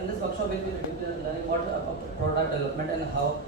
in this workshop we'll be learning what product development and how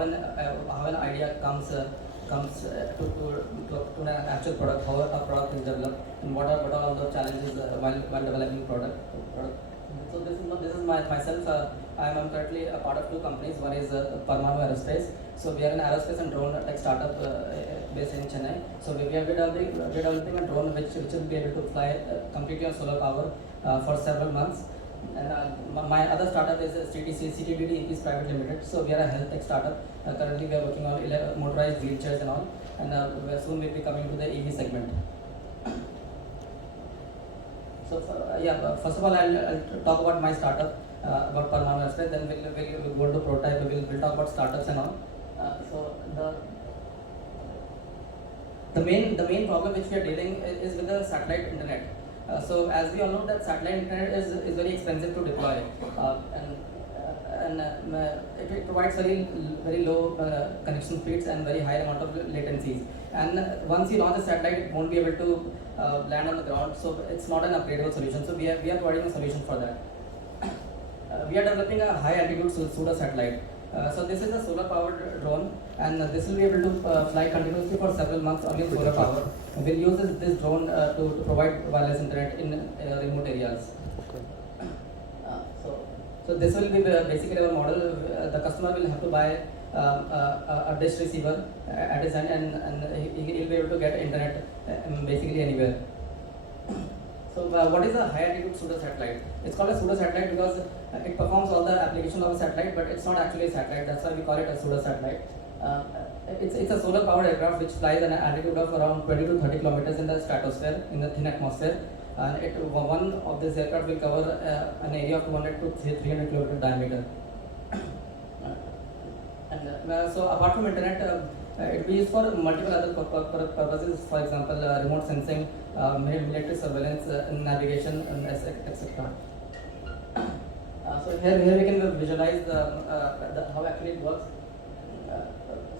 an idea comes to an actual product, how a product is developed, and what are all the challenges while developing product. So this is myself. I'm currently a part of two companies. One is Parmanu Aerospace. So we are an aerospace and drone tech startup based in Chennai. So we are developing a drone which will be able to fly completely on solar power for several months. And my other startup is CTBD EPs Private Limited. So we are a health tech startup. Currently we are working on motorized wheelchairs and all. And soon we'll be coming to the EV segment. So first of all, I'll talk about my startup, about Parmanu Aerospace. Then we'll go to prototype. We'll talk about startups and all. So the main problem which we are dealing is with the satellite internet. So as we all know that satellite internet is very expensive to deploy, and it provides very low connection speeds and very high amount of latencies. And once you launch a satellite, it won't be able to land on the ground. So it's not an upgradable solution. So we are providing a solution for that. We are developing a high altitude pseudo satellite. So this is a solar powered drone, and this will be able to fly continuously for several months only in solar power. We'll use this drone to provide wireless internet in remote areas. So this will be basically our model. The customer will have to buy a dish receiver at his end, and he'll be able to get internet basically anywhere. So what is a high altitude pseudo satellite? It's called a pseudo satellite because it performs all the application of a satellite, but it's not actually a satellite. That's why we call it a pseudo satellite. It's a solar powered aircraft which flies at an altitude of around 20 to 30 kilometers in the stratosphere, in the thin atmosphere. One of this aircraft will cover an area of 200 to 300 kilometer diameter. So apart from internet, it will be used for multiple other purposes. For example, remote sensing, military surveillance, navigation, and etc. So here we can visualize how actually it works.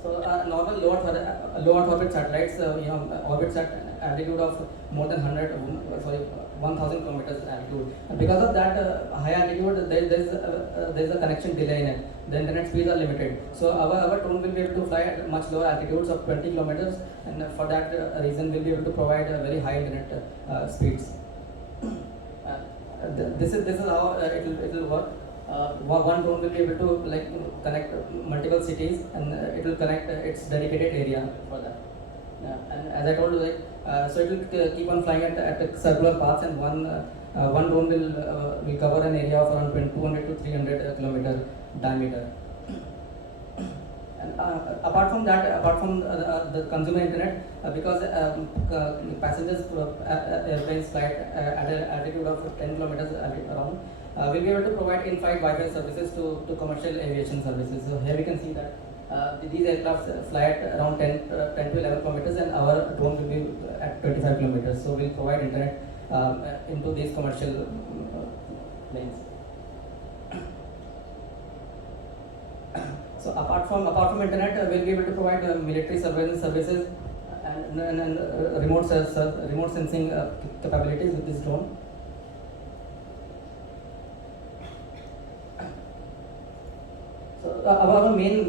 So normal low Earth orbit satellites, orbits at altitude of more than 1,000 kilometers altitude. And because of that high altitude, there is a connection delay in it. The internet speeds are limited. So our drone will be able to fly at much lower altitudes of 20 kilometers, and for that reason, we'll be able to provide very high internet speeds. This is how it will work. One drone will be able to connect multiple cities, and it will connect its dedicated area for that. And as I told you, so it will keep on flying at circular paths, and one drone will cover an area of around 200 to 300 kilometer diameter. And apart from the consumer internet, because passengers airplanes fly at an altitude of 10 kilometers around, we'll be able to provide in-flight Wi-Fi services to commercial aviation services. So here we can see that these aircraft fly at around 10 to 11 kilometers, and our drone will be at 25 kilometers. So we'll provide internet into these commercial planes. So apart from internet, we'll be able to provide military surveillance services and remote sensing capabilities with this drone. So our main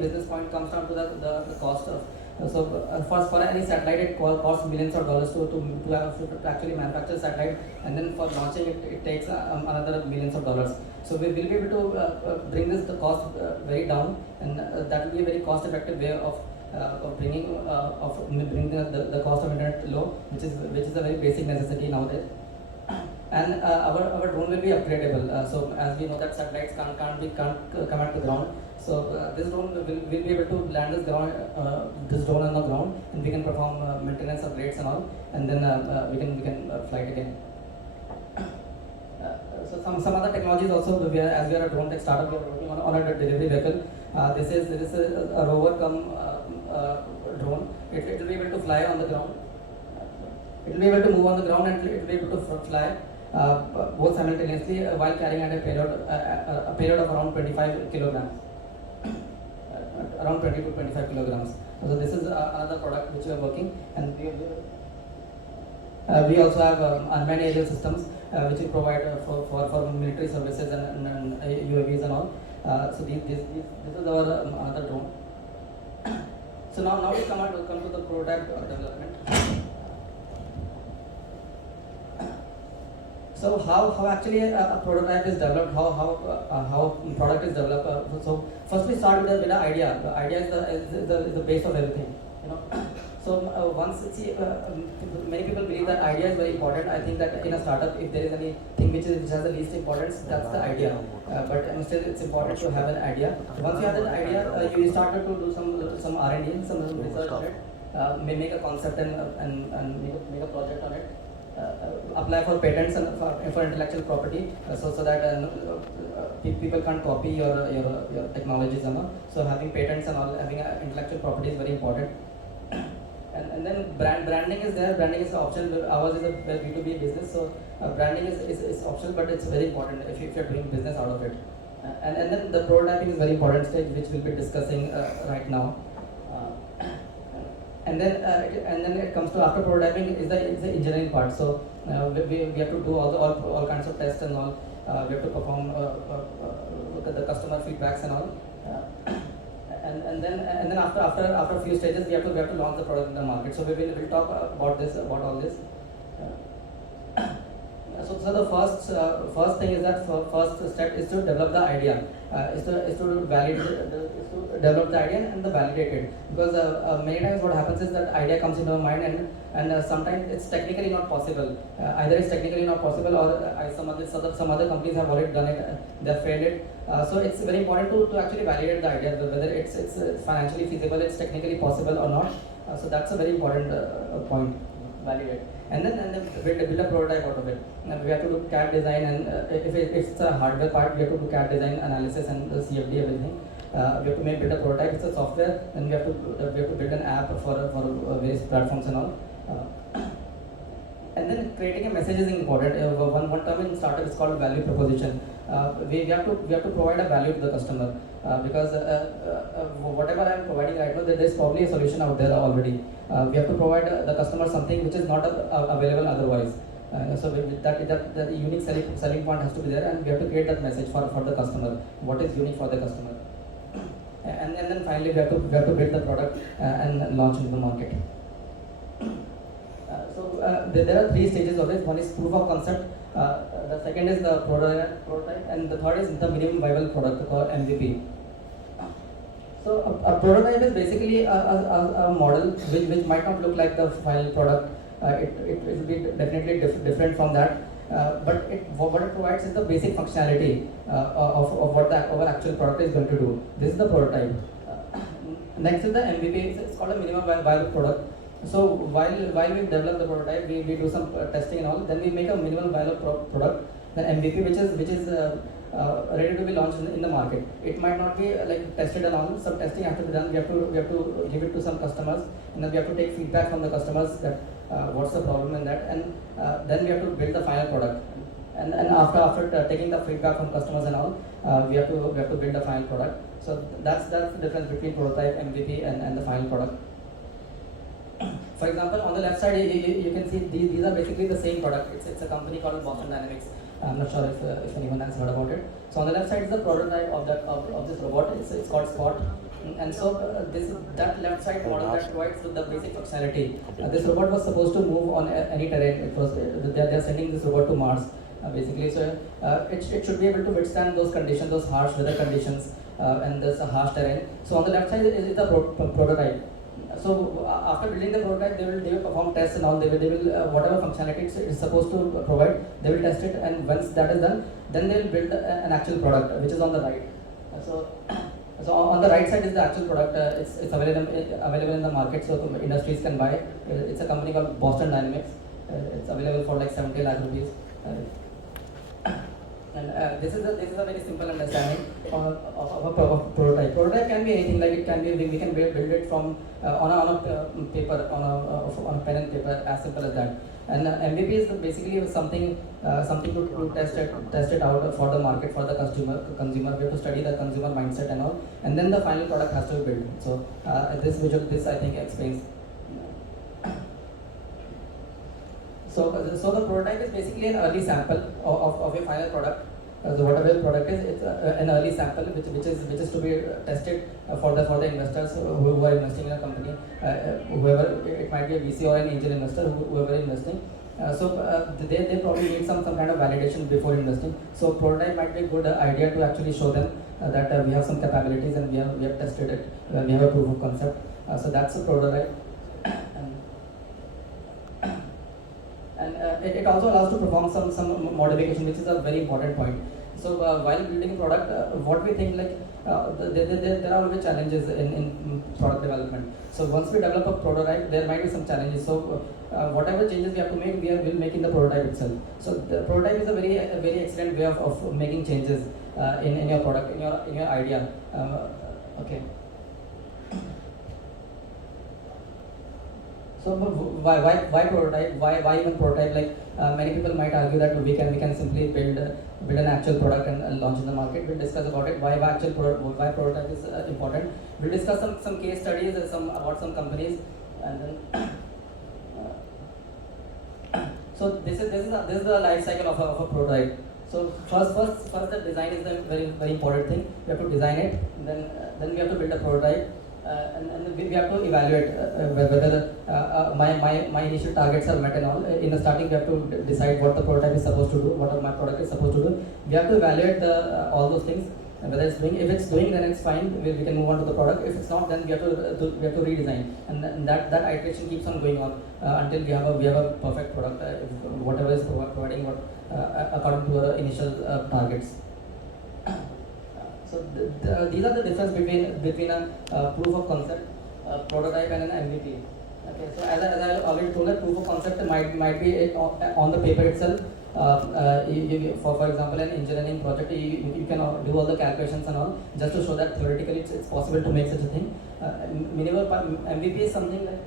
business point comes down to the cost of. For any satellite, it costs millions of dollars to actually manufacture satellite, and then for launching it takes another millions of dollars. So we will be able to bring the cost very down, and that will be a very cost-effective way of bringing the cost of internet low, which is a very basic necessity nowadays. And our drone will be upgradable. So as we know that satellites can't come at the ground. So this drone will be able to land this drone on the ground, and we can perform maintenance upgrades and all, and then we can fly it again. So some other technologies also. As we are a drone tech startup, we are working on a delivery vehicle. This is a rover come drone. It will be able to fly on the ground. It will be able to move on the ground, and it will be able to fly both simultaneously while carrying out a payload of around 25 kilograms. Around 20 to 25 kilograms. So this is another product which we are working, and we also have unmanned aerial systems which we provide for military services and UAVs and all. So this is our another drone. So now we come to the prototype development. So how actually a prototype is developed, how product is developed. So first we start with the idea. The idea is the base of everything, you know. So once many people believe that idea is very important. I think that in a startup, if there is anything which has the least importance, that's the idea. But still, it's important to have an idea. Once you have that idea, you started to do some R&D, some research on it, make a concept and make a project on it. Apply for patents and for intellectual property, so that people can't copy your technologies and all. So having patents and all, having intellectual property is very important. And then branding is there. Branding is optional. Ours is a B2B business, so branding is optional, but it's very important if you're doing business out of it. And then the prototyping is very important stage, which we'll be discussing right now. And then it comes to after prototyping is the engineering part. So we have to do all kinds of tests and all. We have to perform the customer feedbacks and all. And then after a few stages we have to launch the product in the market. So we'll talk about all this. So the first thing is that first step is to develop the idea, is to develop the idea and validate it, because many times what happens is that idea comes into our mind and sometimes it's technically not possible. Either it's technically not possible or some other companies have already done it, they've failed it. So it's very important to actually validate the idea, whether it's financially feasible, it's technically possible or not. So that's a very important point. Validate. And then build a prototype out of it. We have to do CAD design, and if it's a hardware part, we have to do CAD design analysis and the CFD, everything. We have to build a prototype. It's a software, and we have to build an app for various platforms and all. And then creating a message is important. One term in startup is called value proposition. We have to provide a value to the customer, because whatever I am providing right now, there is probably a solution out there already. We have to provide the customer something which is not available otherwise. So that unique selling point has to be there, and we have to create that message for the customer. What is unique for the customer? And then finally we have to build the product and launch into the market. There are three stages of it. One is proof of concept, the second is the prototype, and the third is the minimum viable product, or MVP. So a prototype is basically a model which might not look like the final product. It will be definitely different from that. But what it provides is the basic functionality of what our actual product is going to do. This is the prototype. Next is the MVP. It's called a minimum viable product. So while we develop the prototype, we do some testing and all. Then we make a minimum viable product, then MVP, which is ready to be launched in the market. It might not be like tested and all. Some testing has to be done. We have to give it to some customers, and then we have to take feedback from the customers that what's the problem in that, and then we have to build the final product. And after taking the feedback from customers and all, we have to build the final product. So that's the difference between prototype, MVP, and the final product. For example, on the left side, you can see these are basically the same product. It's a company called Boston Dynamics. I'm not sure if anyone has heard about it. So on the left side is the prototype of this robot. It's called Spot. And so that left side model that provides the basic functionality. This robot was supposed to move on any terrain. They are sending this robot to Mars, basically. So it should be able to withstand those conditions, those harsh weather conditions, and this harsh terrain. So on the left side is the prototype. So after building the prototype, they will perform tests and all. They will whatever functionality it's supposed to provide, they will test it, and once that is done, then they will build an actual product, which is on the right. So on the right side is the actual product. It's available in the market, so industries can buy. It's a company called Boston Dynamics. It's available for like 70 lakh rupees. And this is a very simple understanding of a prototype. Prototype can be anything. Like it can be, we can build it from on a paper, on a pen and paper, as simple as that. And MVP is basically something to test it out for the market, for the consumer. We have to study the consumer mindset and all, and then the final product has to be built. So this I think explains. So the prototype is basically an early sample of a final product. So whatever the product is, it's an early sample which is to be tested for the investors who are investing in a company, whoever it might be a VC or an angel investor, whoever is investing. They probably need some kind of validation before investing. So prototype might be a good idea to actually show them that we have some capabilities and we have tested it. We have a proof of concept. So that's a prototype. And it also allows to perform some modification, which is a very important point. So while building a product, what we think like there are always challenges in product development. So once we develop a prototype, there might be some challenges. So whatever changes we have to make, will make in the prototype itself. So the prototype is a very excellent way of making changes in your product, in your idea. Okay. So why prototype? Why even prototype? Like many people might argue that we can simply build an actual product and launch in the market. We'll discuss about it. Why prototype is important. We'll discuss some case studies, about some companies, and then so this is the life cycle of a prototype. So first the design is the very important thing. We have to design it, and then we have to build a prototype. And we have to evaluate whether my initial targets are met and all. In the starting, we have to decide what the prototype is supposed to do, what my product is supposed to do. We have to evaluate all those things, and whether it's doing. If it's doing, then it's fine. We can move on to the product. If it's not, then we have to redesign, and that iteration keeps on going on until we have a perfect product. Whatever is providing according to our initial targets. So these are the difference between a proof of concept, prototype, and an MVP. Okay, so as I already told, that proof of concept might be on the paper itself. For example, an engineering project, you can do all the calculations and all just to show that theoretically it's possible to make such a thing. Minimal MVP is something like.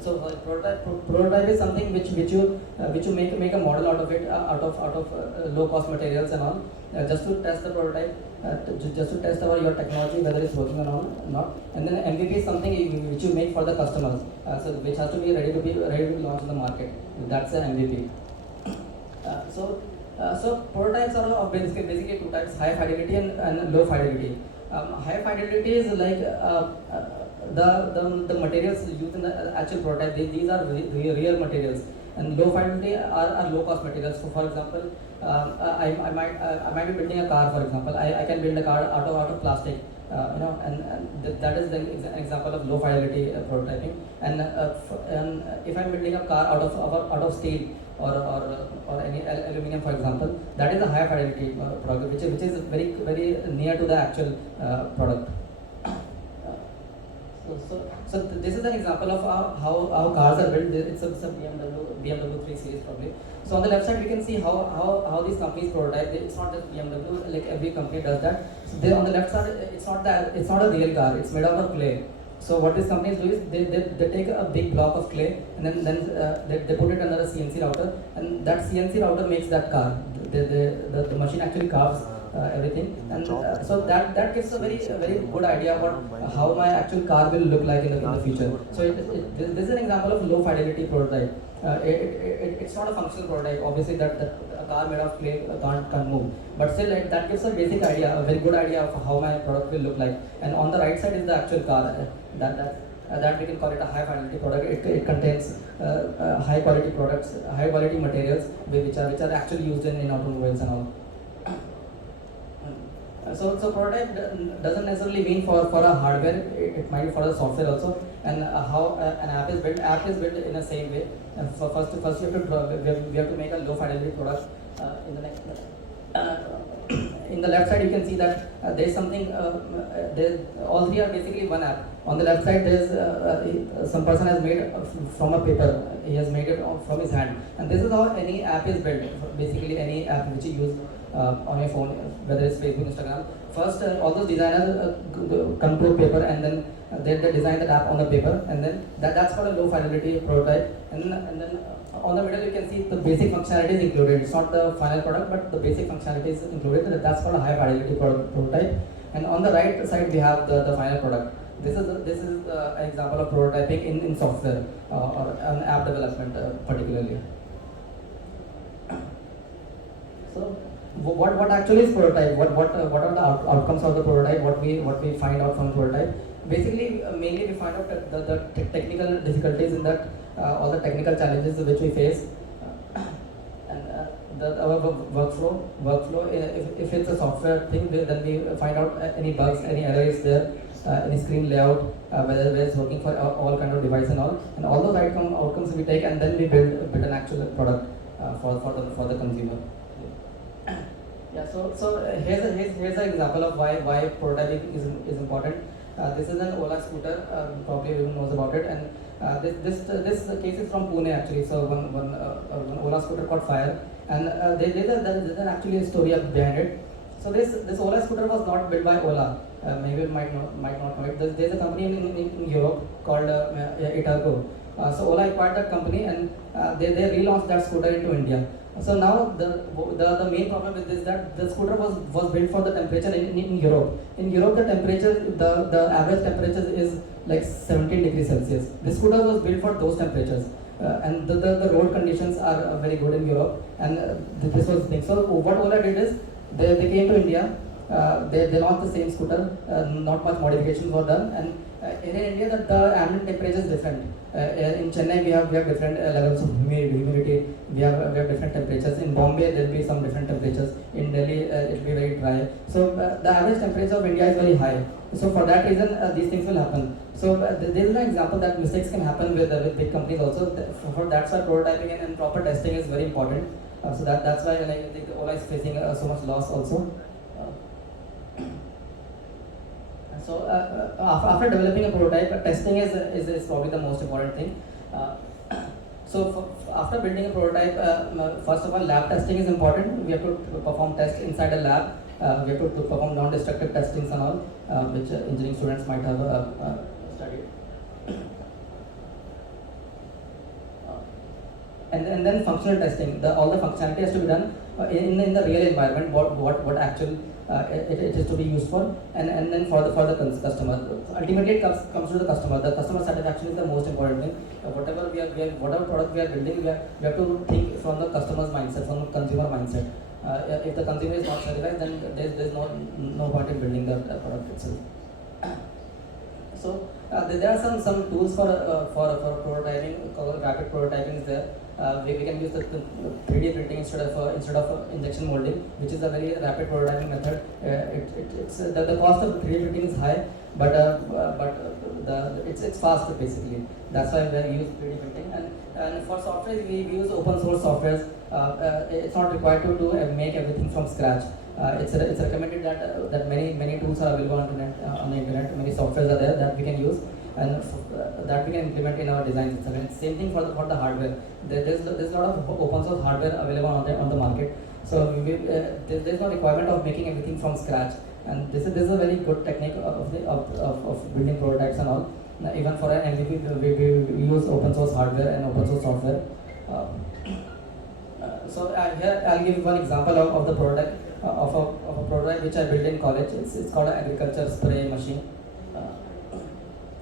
So prototype is something which you make a model out of it, out of low cost materials and all, just to test the prototype, just to test your technology whether it's working or not. And then MVP is something which you make for the customers, so which has to be ready to be launched in the market. That's an MVP. So prototypes are basically two types: high fidelity and low fidelity. High fidelity is like the materials used in the actual prototype. These are real materials, and low fidelity are low cost materials. So for example, I might be building a car. For example, I can build a car out of plastic. And that is an example of low fidelity prototyping. And if I'm building a car out of steel or any aluminum, for example, that is a high fidelity product, which is very near to the actual product. So this is an example of how cars are built. It's a BMW 3 Series probably. So on the left side we can see how these companies prototype. It's not just BMW, like every company does that. So on the left side, it's not a real car. It's made out of clay. So what these companies do is they take a big block of clay and then they put it under a CNC router, and that CNC router makes that car. The machine actually carves everything, and so that gives a very good idea about how my actual car will look like in the future. So this is an example of low fidelity prototype. It's not a functional prototype. Obviously, that a car made of clay can't move, but still that gives a basic idea, a very good idea of how my product will look like. And on the right side is the actual car. That we can call it a high fidelity product. It contains high quality products, high quality materials which are actually used in automobiles and all. So prototype doesn't necessarily mean for a hardware. It might be for the software also. And how an app is built. App is built in the same way. And first we have to make a low fidelity product. In the next. In the left side you can see that there is something. All three are basically one app. On the left side there is some person has made from a paper. He has made it from his hand. And this is how any app is built. Basically any app which you use on your phone, whether it's Facebook, Instagram. First, all those designers come to a paper and then they design the app on the paper, and then that's called a low fidelity prototype. And then on the middle you can see the basic functionality is included. It's not the final product, but the basic functionality is included. That's called a high fidelity prototype. And on the right side we have the final product. This is an example of prototyping in software or an app development particularly. So what actually is prototype? What are the outcomes of the prototype? What we find out from prototype? Basically, mainly we find out that the technical difficulties in that, all the technical challenges which we face, and our workflow. If it's a software thing, then we find out any bugs, any error is there, any screen layout, whether it's working for all kind of device and all those outcomes we take, and then we build an actual product for the consumer. Yeah, so here's an example of why prototyping is important. This is an Ola scooter. Probably everyone knows about it, and this case is from Pune actually. So one Ola scooter caught fire, and there's actually a story behind it. So this Ola scooter was not built by Ola. Maybe you might not know it. There's a company in Europe called Itergo. So Ola acquired that company, and they relaunched that scooter into India. So now the main problem with this is that the scooter was built for the temperature in Europe. In Europe, the temperature, the average temperature is like 17 degrees Celsius. This scooter was built for those temperatures, and the road conditions are very good in Europe. And this was the thing. So what Ola did is they came to India. They launched the same scooter. Not much modifications were done, and in India the ambient temperature is different. In Chennai we have different levels of humidity. We have different temperatures. In Bombay there will be some different temperatures. In Delhi it will be very dry. So the average temperature of India is very high. So for that reason these things will happen. So there is an example that mistakes can happen with big companies also. For that's why prototyping and proper testing is very important. So that's why I think Ola is facing so much loss also. So after developing a prototype, testing is probably the most important thing. After building a prototype, first of all, lab testing is important. We have to perform tests inside a lab. We have to perform non-destructive testings and all, which engineering students might have studied. And then functional testing. All the functionality has to be done in the real environment. What actual it is to be used for, and then for the customer. Ultimately, it comes to the customer. The customer satisfaction is the most important thing. Whatever product we are building, we have to think from the customer's mindset, from the consumer mindset. If the consumer is not satisfied, then there's no point in building the product itself. So there are some tools for prototyping. Called rapid prototyping is there. We can use the 3D printing instead of injection molding, which is a very rapid prototyping method. The cost of 3D printing is high, but it's fast basically. That's why we use 3D printing. And for software, we use open source softwares. It's not required to make everything from scratch. It's recommended that many tools are available on the internet. Many softwares are there that we can use, and that we can implement in our designs itself. And same thing for the hardware. There's a lot of open source hardware available on the market. So there's no requirement of making everything from scratch. And this is a very good technique of building prototypes and all. Even for an MVP, we use open source hardware and open source software. So here I'll give one example of the product of a prototype which I built in college. It's called an agriculture spray machine.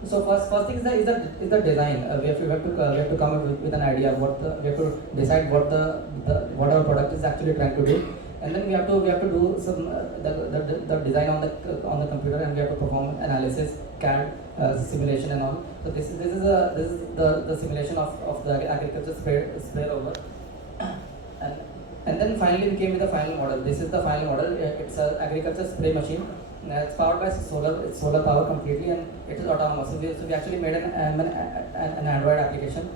So first thing is the design. We have to come up with an idea of we have to decide what our product is actually trying to do, and then we have to do some the design on the computer, and we have to perform analysis, CAD, simulation and all. So this is the simulation of the agriculture spray rover. And then finally we came with the final model. This is the final model. It's an agriculture spray machine. It's powered by solar power completely, and it is autonomous. So we actually made an Android application.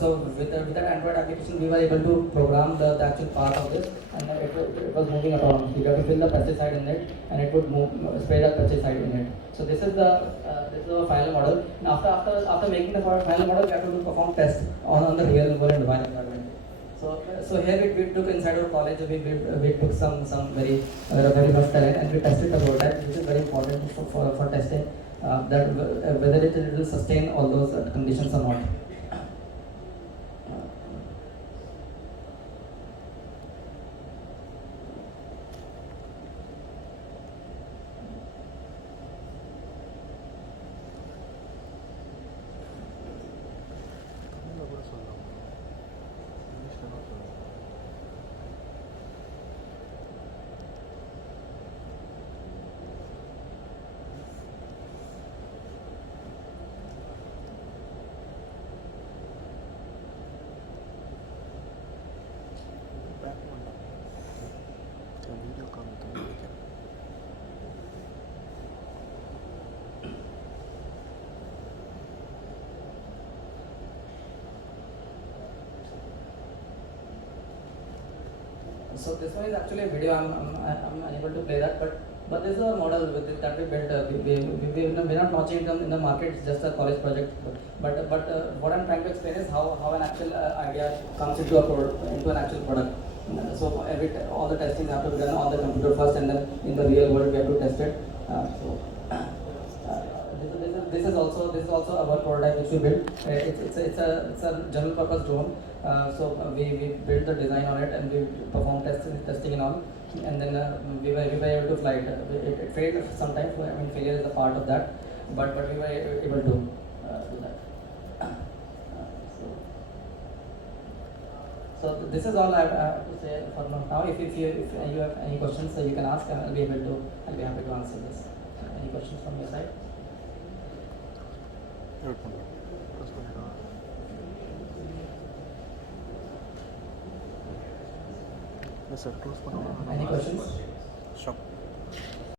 So with that Android application, we were able to program the actual part of this, and it was moving autonomously. We have to fill the pesticide in it, and it would spray the pesticide in it. So this is the final model. And after making the final model, we have to perform tests on the real world environment. So here we took inside our college. We took some very rough terrain, and we tested the prototype, which is very important for testing that whether it will sustain all those conditions or not. So this one is actually a video. I'm unable to play that, but this is a model with it that we built. We're not launching it in the market. It's just a college project. But what I'm trying to explain is how an actual idea comes into into an actual product. So all the testing have to be done on the computer first, and then in the real world we have to test it. This is also our prototype which we built. It's a general purpose drone. We built the design on it, and we performed testing and all, and then we were able to fly it. It failed sometimes. I mean, failure is a part of that, but we were able to do that. So this is all I have to say for now. If you have any questions, you can ask, and I'll be happy to answer this. Any questions from your side? Yes, sir. Close for now. Any questions? Shop.